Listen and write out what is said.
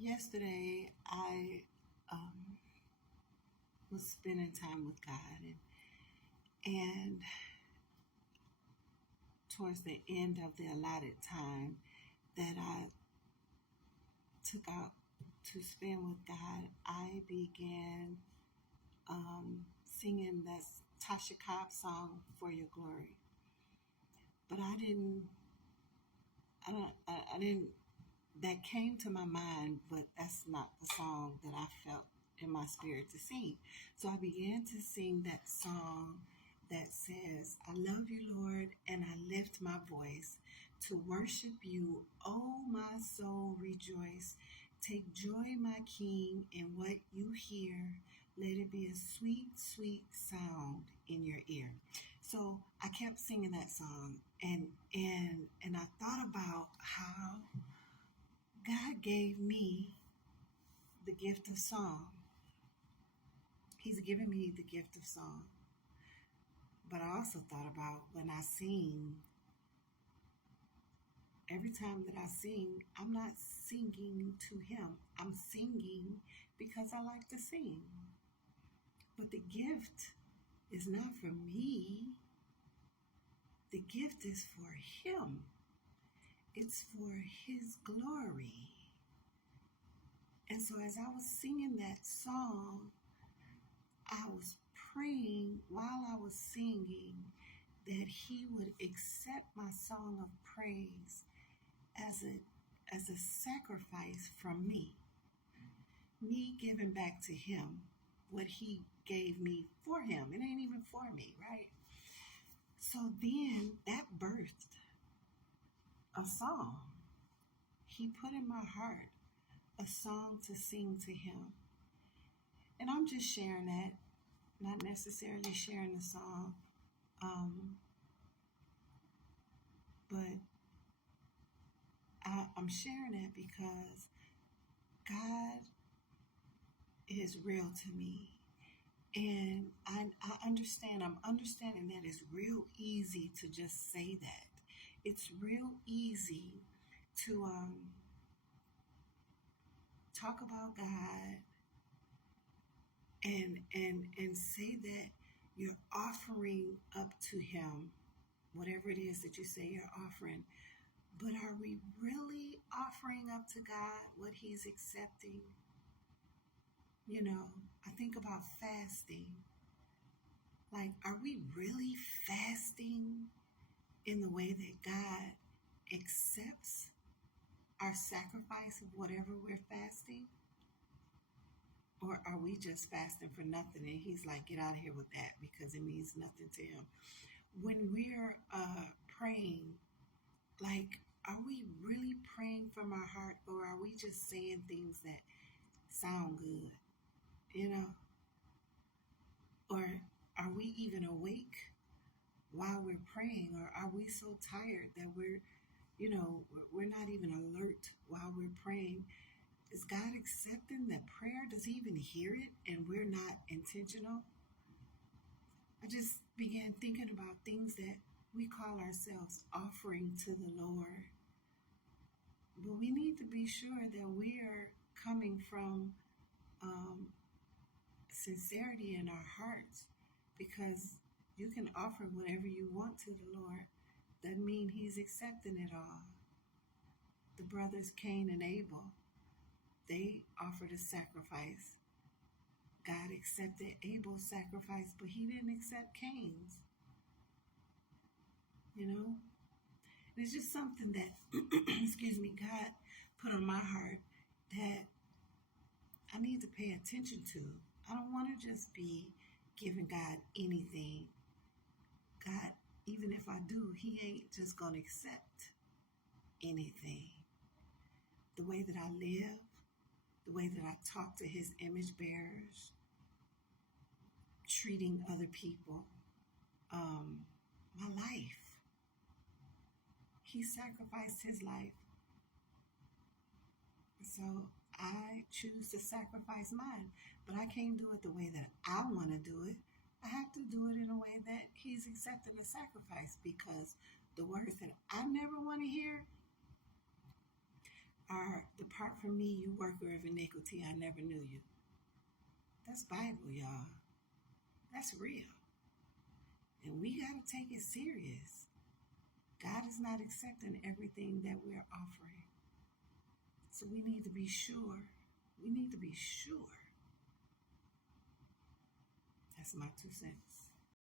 Yesterday, I was spending time with God, and towards the end of the allotted time that I took out to spend with God, I began singing that Tasha Cobbs song "For Your Glory." But I didn't. That came to my mind, but that's not the song that I felt in my spirit to sing. So I began to sing that song that says, I love you, Lord, and I lift my voice to worship you. Oh, my soul, rejoice. Take joy, my King, in what you hear. Let it be a sweet, sweet sound in your ear. So I kept singing that song, and I thought about how God gave me the gift of song. He's given me the gift of song. But I also thought about when I sing, every time that I sing, I'm not singing to Him. I'm singing because I like to sing. But the gift is not for me, the gift is for Him, it's for His glory. And so as I was singing that song, I was praying while I was singing that He would accept my song of praise as a sacrifice from me giving back to Him what He gave me for Him. It ain't even for me, right? So then that birthed a song. He put in my heart a song to sing to Him. And I'm just sharing that, not necessarily sharing the song, but I'm sharing it because God is real to me. And I'm understanding that it's real easy to just say that. It's real easy to talk about God and say that you're offering up to Him whatever it is that you say you're offering. But are we really offering up to God what He's accepting? I think about fasting. Like, are we really fasting in the way that God accepts our sacrifice of whatever we're fasting? Or are we just fasting for nothing and He's like, get out of here with that because it means nothing to Him? When we're praying, like, are we really praying from our heart, or are we just saying things that sound good? Or are we even awake while we're praying, or are we so tired that we're not even alert while we're praying? Is God accepting that prayer? Does He even hear it and we're not intentional? I just began thinking about things that we call ourselves offering to the Lord. But we need to be sure that we are coming from sincerity in our hearts, because you can offer whatever you want to the Lord. Doesn't mean He's accepting it all. The brothers Cain and Abel, they offered a sacrifice. God accepted Abel's sacrifice, but He didn't accept Cain's. It's just something that, God put on my heart that I need to pay attention to. I don't want to just be giving God anything. God, even if I do, He ain't just going to accept anything. The way that I live, the way that I talk to His image bearers, treating other people, my life. He sacrificed His life. So I choose to sacrifice mine, but I can't do it the way that I want to do it. I have to do it in a way that He's accepting the sacrifice, because the words that I never want to hear Or depart from me, you worker of iniquity, I never knew you. That's Bible, y'all. That's real. And we got to take it serious. God is not accepting everything that we're offering. So we need to be sure. We need to be sure. That's my 2 cents.